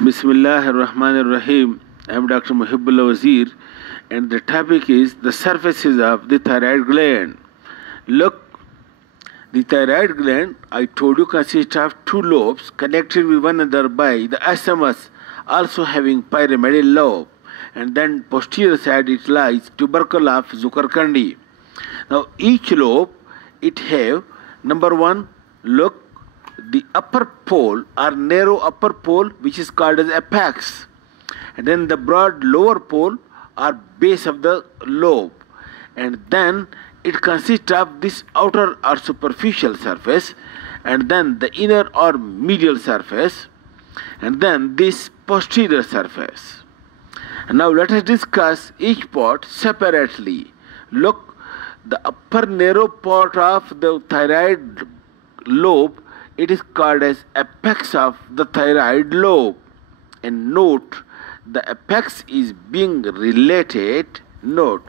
Bismillahir Rahmanir Rahim. I am Dr. Muhibbullah Wazir, and the topic is the surfaces of the thyroid gland. Look, the thyroid gland, I told you, consists of two lobes connected with one another by the isthmus, also having pyramidal lobe, and then posterior side it lies tubercle of Zuckerkandi. Now each lobe it have number one, look, the upper pole or narrow upper pole which is called as apex, and then the broad lower pole or base of the lobe, and then it consists of this outer or superficial surface, and then the inner or medial surface, and then this posterior surface. And now let us discuss each part separately. Look, the upper narrow part of the thyroid lobe, it is called as apex of the thyroid lobe. And note, the apex is being related, to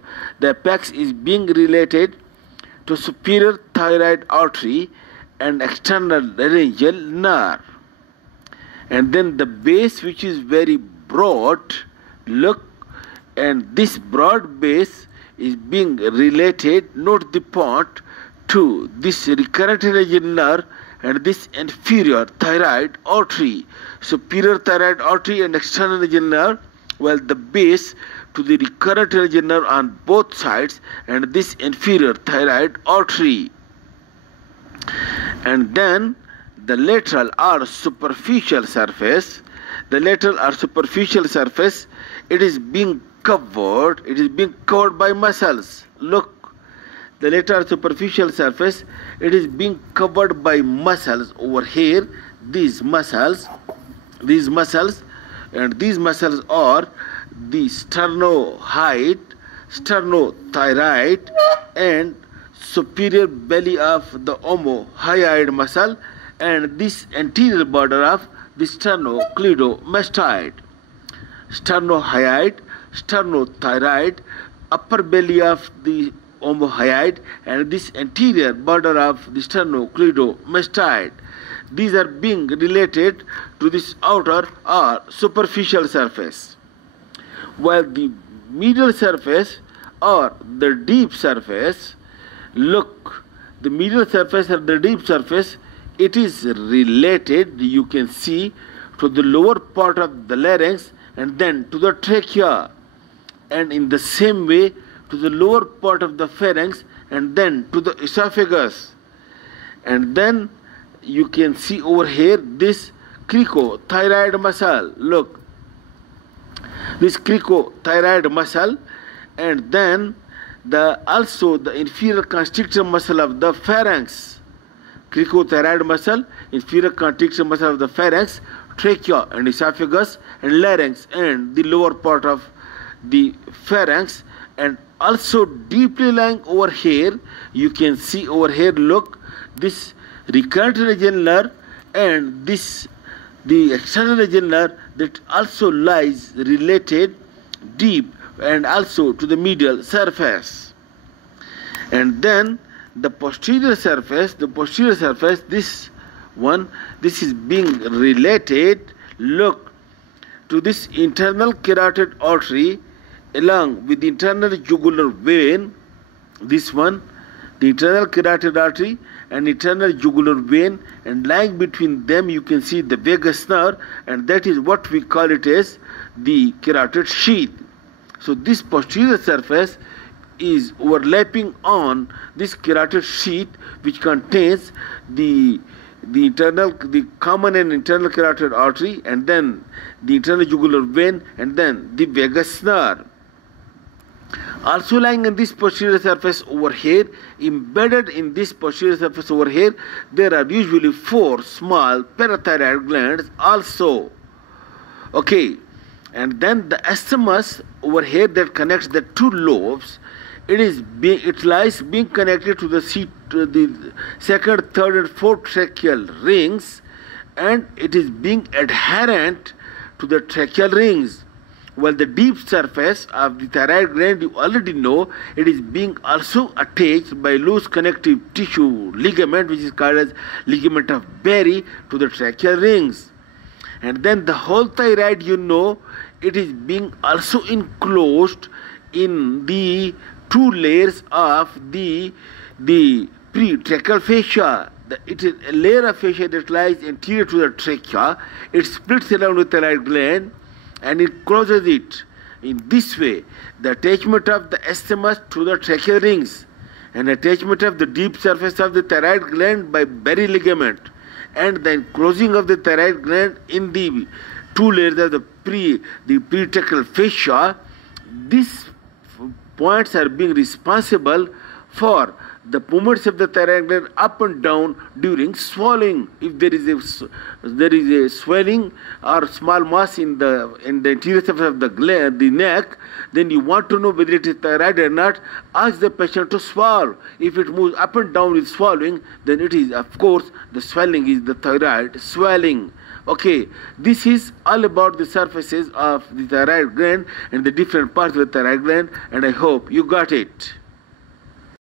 superior thyroid artery and external laryngeal nerve. And then the base, which is very broad, look, and this broad base is being related, note the point, to this recurrent laryngeal nerve and this inferior thyroid artery, superior thyroid artery and external laryngeal nerve, while the base to the recurrent laryngeal nerve on both sides and this inferior thyroid artery. And then the lateral or superficial surface, it is being covered by muscles. Look, the lateral superficial surface, it is being covered by muscles over here. These muscles are the sternohyoid, sternothyroid, and superior belly of the omohyoid muscle, and this anterior border of the sternocleidomastoid. Sternohyoid, sternothyroid, upper belly of the omohyoid, and this anterior border of the sternocleidomastoid. These are being related to this outer or superficial surface, while the medial surface or the deep surface, look, the medial surface or the deep surface, it is related, you can see, to the lower part of the larynx and then to the trachea, and in the same way to the lower part of the pharynx and then to the esophagus. And then you can see over here this cricothyroid muscle. Look, this cricothyroid muscle, and then also the inferior constrictor muscle of the pharynx. Cricothyroid muscle, inferior constrictor muscle of the pharynx, trachea and esophagus and larynx and the lower part of the pharynx, and also deeply lying over here, you can see over here, look, this recurrent laryngeal nerve and this the external laryngeal nerve that also lies related deep and also to the medial surface. And then the posterior surface, this is being related, look, to this internal carotid artery along with the internal jugular vein. This one, the internal carotid artery and internal jugular vein, and lying between them you can see the vagus nerve, and that is what we call it as the carotid sheath. So this posterior surface is overlapping on this carotid sheath, which contains the common and internal carotid artery, and then the internal jugular vein, and then the vagus nerve. Also lying in this posterior surface over here, embedded in this posterior surface over here, there are usually 4 small parathyroid glands also. Okay, and then the isthmus over here that connects the two lobes, it lies being connected to the second, third, and fourth tracheal rings, and it is being adherent to the tracheal rings. While the deep surface of the thyroid gland, you already know, it is being also attached by loose connective tissue ligament, which is called as ligament of Berry, to the tracheal rings. And then the whole thyroid, it is being also enclosed in the two layers of the pretracheal fascia. It is a layer of fascia that lies anterior to the trachea. It splits around the thyroid gland and it closes it. In this way, the attachment of the isthmus to the tracheal rings and attachment of the deep surface of the thyroid gland by Berry ligament and the enclosing of the thyroid gland in the two layers of the pretracheal fascia, these points are being responsible for the movements of the thyroid gland up and down during swallowing. If there is a swelling or small mass in the anterior surface of the neck, then you want to know whether it is thyroid or not. Ask the patient to swallow. If it moves up and down with swallowing, then it is, of course, the swelling is the thyroid swelling. Okay, this is all about the surfaces of the thyroid gland and the different parts of the thyroid gland, and I hope you got it.